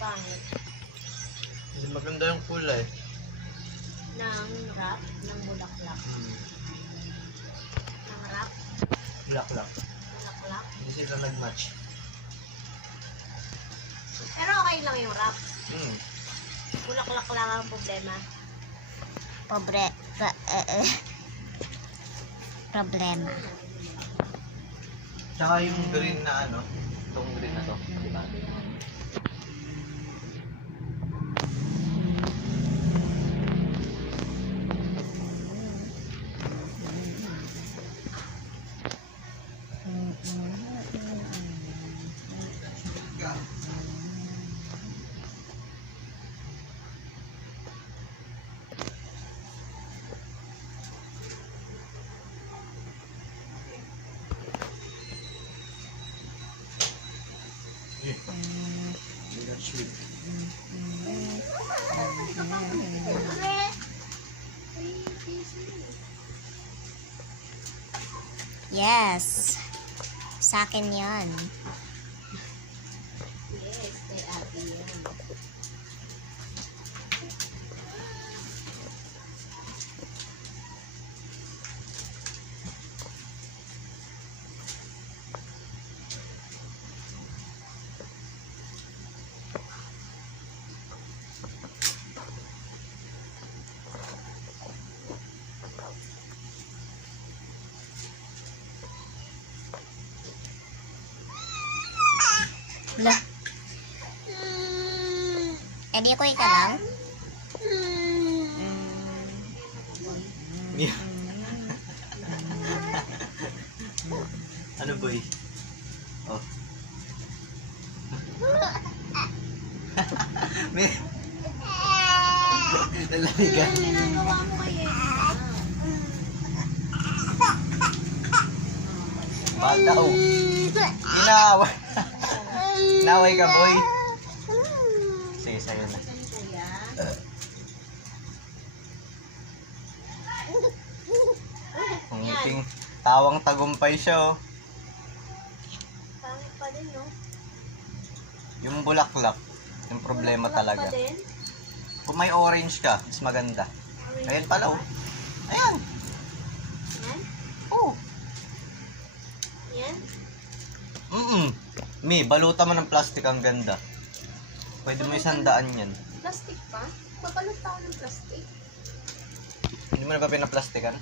pangit. Hindi maganda yung kulay. Ng wrap, ng bulaklak. Ng wrap, Black. bulaklak. Hindi sila nag-match. Pero okay lang yung wrap. Bulaklak lang ang problema. Problema. Tsaka yung green na ano, itong green na to, di ba? Sweet. Yes. Sa akin yan. Yes, kay ate yan. Lah. Edi ko ka lang? Yeah. Ano boy? Oh. May nalamigan. Ginagawa mo kayo. Bataw. Inaway. Inaway ka boy. Sige, sa'yo na. Ang ngiting tawang tagumpay siya oh. Pangit pa din, no? Yung bulaklak, yung problema Bulaklak talaga. pa din. Kung may orange ka, mas maganda. Ayan pala oh. Ayan. Yan? Oh. Yan? Mi, balutan mo ng plastic, ang ganda. Pwede mo isandaan yan. Plastic pa? Pabalot ako ng plastic. Hindi mo na ba pinaplastikan?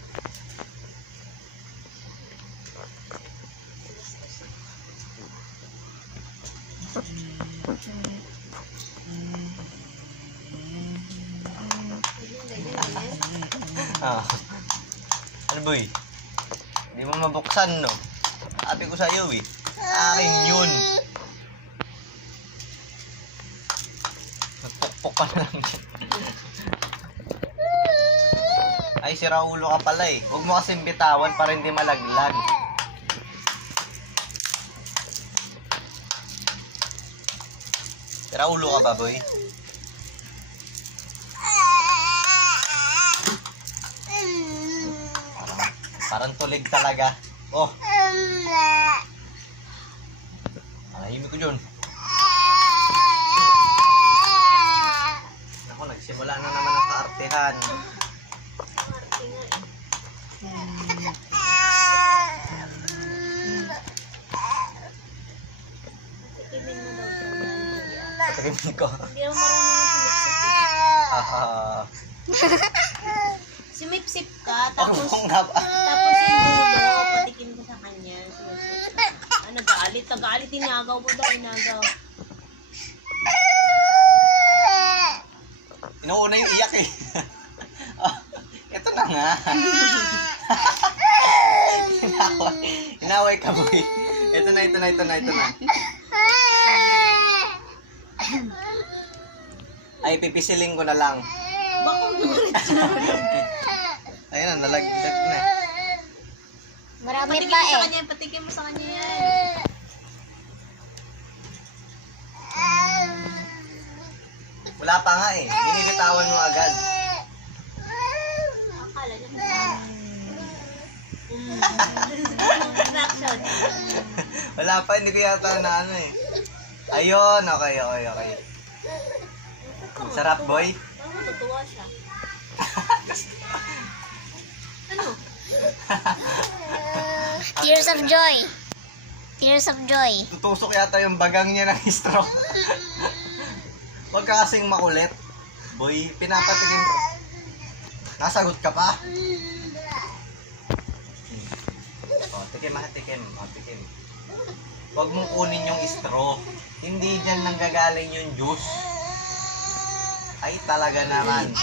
Ah. Ano boy? Hindi mo mabuksan no? Sabi ko sa'yo eh. Akin yun. Nagpukpuk ka lang dyan. Ay, sira ulo ka pala eh. Huwag mo kasing bitawan para hindi malaglag. Sira ulo ka ba, boy? Parang tulig talaga. Oh. Anahimik ko dyan. Ako, nagsimula na naman ang kaartehan. Arte nga eh. Tikimin mo daw siya. Patikimin ko. Hindi naman marunong sumipsip Ah, eh. Sumipsip ka, tapos parang nga ba? tapos yung dulo, patikim ko sa kanya. Sumipsip ka. Ano, nagalit, inagaw mo daw, inagaw. Inuuna yung iyak eh. Oh, ito na nga. Inaway ka boy. Ito na. Ay, pipisiling ko na lang. Bakong dumiretso na rin. Ayun na, nalagdag na. Marami Patikim pa mo sa eh. kanya, patikim mo sa kanya yan. Wala pa nga eh. Binilitawan mo agad. Akala niya. Reaction. Wala pa, hindi ko yata na ano eh. Ayun, okay. Sarap, boy. Parang matutuwa siya. Ano? Tears of joy. Tears of joy. Tutusok yata yung bagang niya ng straw. Huwag ka kasing makulit. Boy, pinapatikim. Nasagot ka pa? O, tikim ha, tikim. O, tikim. Huwag mong kunin yung straw. Hindi dyan nanggagaling yung juice. Ay, talaga naman.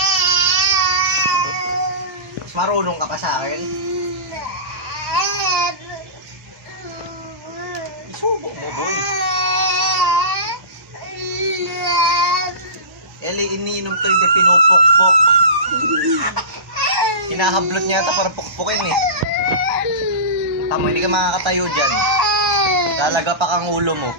Mas marunong ka pa sa akin. Isubo mo, boy. Eli, iniinom to, hindi pinupukpok. Hinahablot niya ata para pukpukin eh. Tama, hindi ka makakatayo dyan. Lalaga pa kang ulo mo.